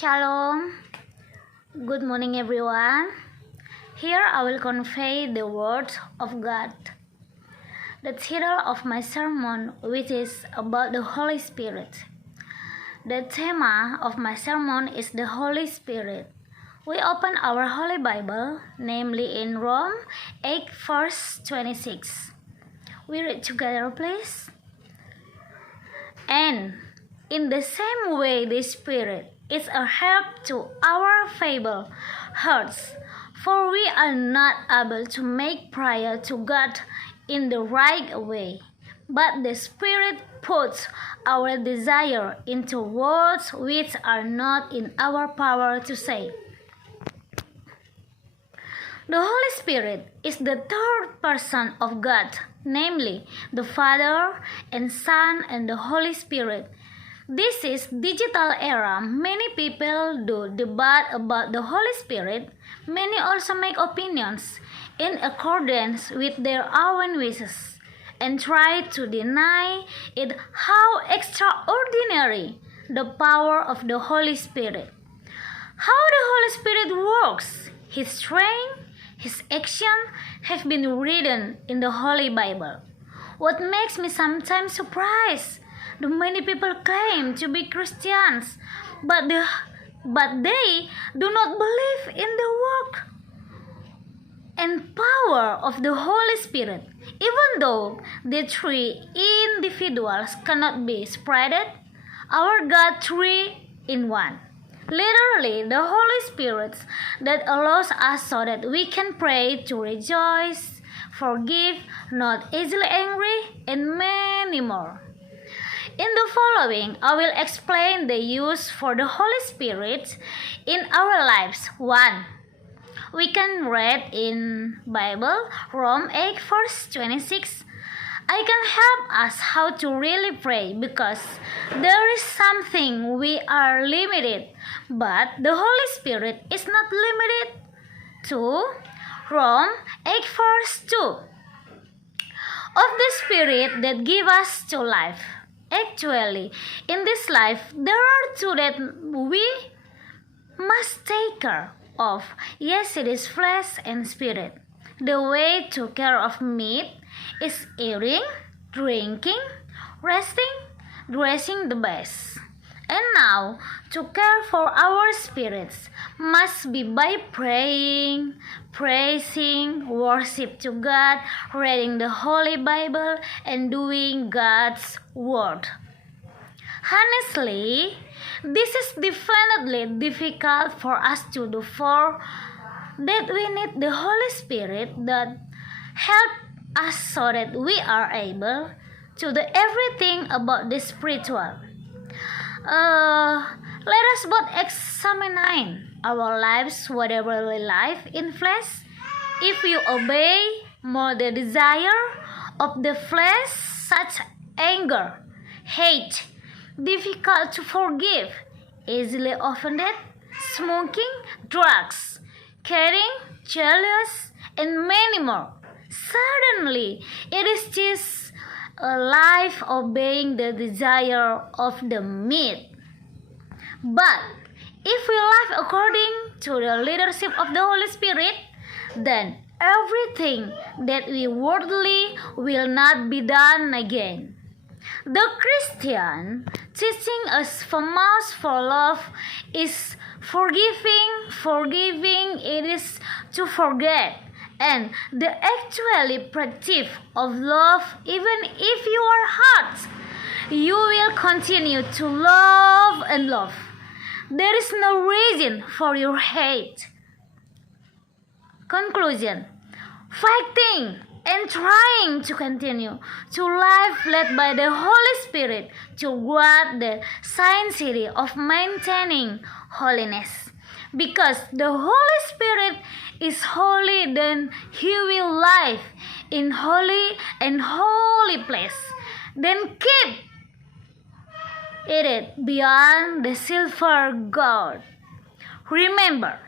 Shalom. Good morning, everyone. Here I will convey the words of God. The title of my sermon, which is about the Holy Spirit. The theme of my sermon is the Holy Spirit. We open our Holy Bible, namely in Rome 8 verse 26. We read together, please. And in the same way, the Spirit is a help to our feeble hearts, for we are not able to make prayer to God in the right way, but the Spirit puts our desire into words which are not in our power to say. The Holy Spirit is the third person of God, namely the Father and Son and the Holy Spirit. This is digital era. Many people do debate about the Holy Spirit. Many also make opinions in accordance with their own wishes and try to deny it how extraordinary the power of the Holy Spirit. How the Holy Spirit works, His strength, His action have been written in the Holy Bible. What makes me sometimes surprised, the many people claim to be Christians, but they do not believe in the work and power of the Holy Spirit, even though the three individuals cannot be separated. Our God three in one. Literally, the Holy Spirit that allows us so that we can pray, to rejoice, forgive, not easily angry, and many more. In the following, I will explain the use for the Holy Spirit in our lives. 1. We can read in Bible, Rome 8 verse 26. I can help us how to really pray because there is something we are limited, but the Holy Spirit is not limited to. Rome 8 verse 2. Of the Spirit that give us to life. Actually, in this life, there are two that we must take care of. Yes, it is flesh and spirit. The way to care of meat is eating, drinking, resting, dressing the best. And now, to care for our spirits must be by praying, praising, worship to God, reading the Holy Bible, and doing God's Word. Honestly, this is definitely difficult for us to do, for that we need the Holy Spirit that help us so that we are able to do everything about the spiritual. Let us both examine our lives, whatever we live in flesh. If you obey more the desire of the flesh, such anger, hate, difficult to forgive, easily offended, smoking, drugs, caring, jealous, and many more. Suddenly, it is just a life obeying the desire of the meat. But if we live according to the leadership of the Holy Spirit, then everything that we worldly will not be done again. The Christian teaching us famous for love is forgiving. Forgiving, it is to forget. And the actually practice of love, even if you are hurt, you will continue to love and love. There is no reason for your hate. Conclusion: fighting and trying to continue to live led by the Holy Spirit toward the sincerity of maintaining holiness. Because the Holy Spirit is holy, then He will live in holy and holy place. Then keep it beyond the silver gold. Remember,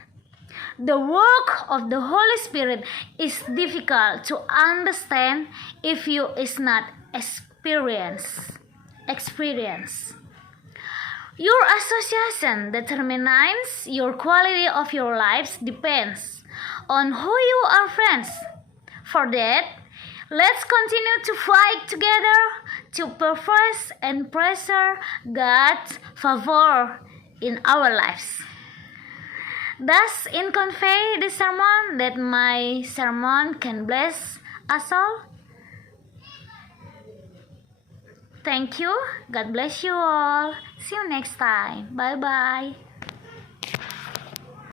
the work of the Holy Spirit is difficult to understand if you is not experience. Your association determines your quality of your lives depends on who you are friends. For that, let's continue to fight together to profess and preserve God's favor in our lives. Thus, in convey the sermon that my sermon can bless us all. Thank you. God bless you all. See you next time. Bye bye.